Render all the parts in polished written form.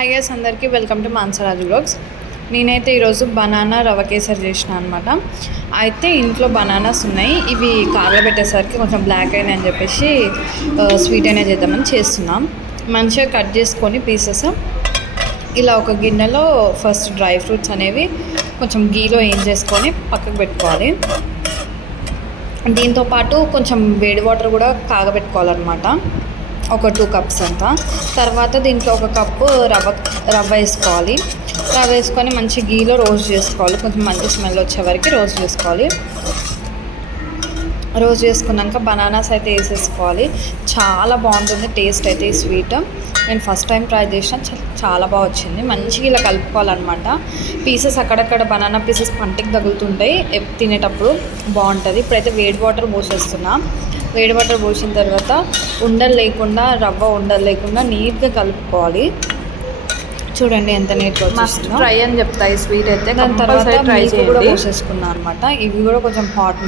Hi guys, అందరికీ welcome to మాన్సరాజు vlogs. నేనైతే ఈరోజు బనానా రవ కేసరి చేసిన అనమాట. అయితే ఇంట్లో బనానాస్ ఉన్నాయి, ఇవి కాగబెట్టేసరికి కొంచెం బ్లాక్ అయినాయి అని చెప్పేసి స్వీట్ అయినా చేద్దామని చేస్తున్నాం. మంచిగా కట్ చేసుకొని పీసెస్ ఇలా ఒక గిన్నెలో ఫస్ట్ డ్రై ఫ్రూట్స్ అనేవి కొంచెం గీలో ఏం చేసుకొని పక్కకు పెట్టుకోవాలి. దీంతోపాటు కొంచెం వేడి వాటర్ కూడా కాగబెట్టుకోవాలన్నమాట, ఒక 2 కప్స్ అంతా. తర్వాత దీంట్లో 1 కప్పు రవ్వ వేసుకోవాలి. రవ్వ వేసుకొని మంచి గీలో రోస్ట్ చేసుకోవాలి, కొంచెం మంచి స్మెల్ వచ్చే వరకు రోస్ట్ చేసుకోవాలి. రోస్ట్ చేసుకున్నాక బనానాస్ అయితే వేసేసుకోవాలి. చాలా బాగుంటుంది టేస్ట్ అయితే ఈ స్వీట్. నేను ఫస్ట్ టైం ట్రై చేసిన, చాలా బాగా వచ్చింది. మంచిగా ఇలా కలుపుకోవాలన్నమాట. పీసెస్ అక్కడక్కడ బనానా పీసెస్ పంటికి తగులుతుంటాయి, తినేటప్పుడు బాగుంటుంది. ఇప్పుడైతే వేడి వాటర్ పోసేస్తున్నా. వేడి వాటర్ పోసిన తర్వాత ఉండలు లేకుండా, రవ్వ ఉండలు లేకుండా నీట్గా కలుపుకోవాలి. చూడండి ఎంత నీట్గా వచ్చేస్తుందో. ట్రై అని చెప్తా ఈ స్వీట్ అయితే. దాని తర్వాత మిల్క్ కూడా పోసేసుకున్నాను అనమాట. ఇవి కూడా కొంచెం హాట్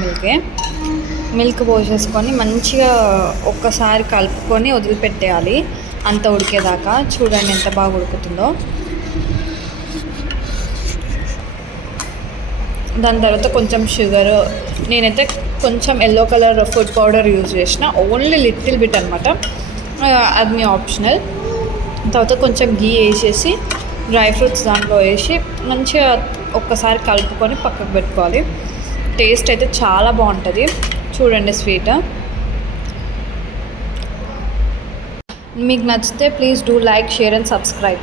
మిల్క్ పోసేసుకొని మంచిగా ఒక్కసారి కలుపుకొని వదిలిపెట్టేయాలి అంత ఉడికేదాకా. చూడండి ఎంత బాగా ఉడుకుతుందో. దాని తర్వాత కొంచెం షుగర్, నేనైతే కొంచెం yellow colour food powder use చేసిన, ఓన్లీ లిటిల్ బిట్ అనమాట, అది మీ ఆప్షనల్. తర్వాత కొంచెం గీ వేసేసి డ్రై ఫ్రూట్స్ దాంట్లో వేసి మంచిగా ఒక్కసారి కలుపుకొని పక్కకు పెట్టుకోవాలి. టేస్ట్ అయితే చాలా బాగుంటుంది. చూడండి స్వీట్. మీకు నచ్చితే please do like, share and subscribe.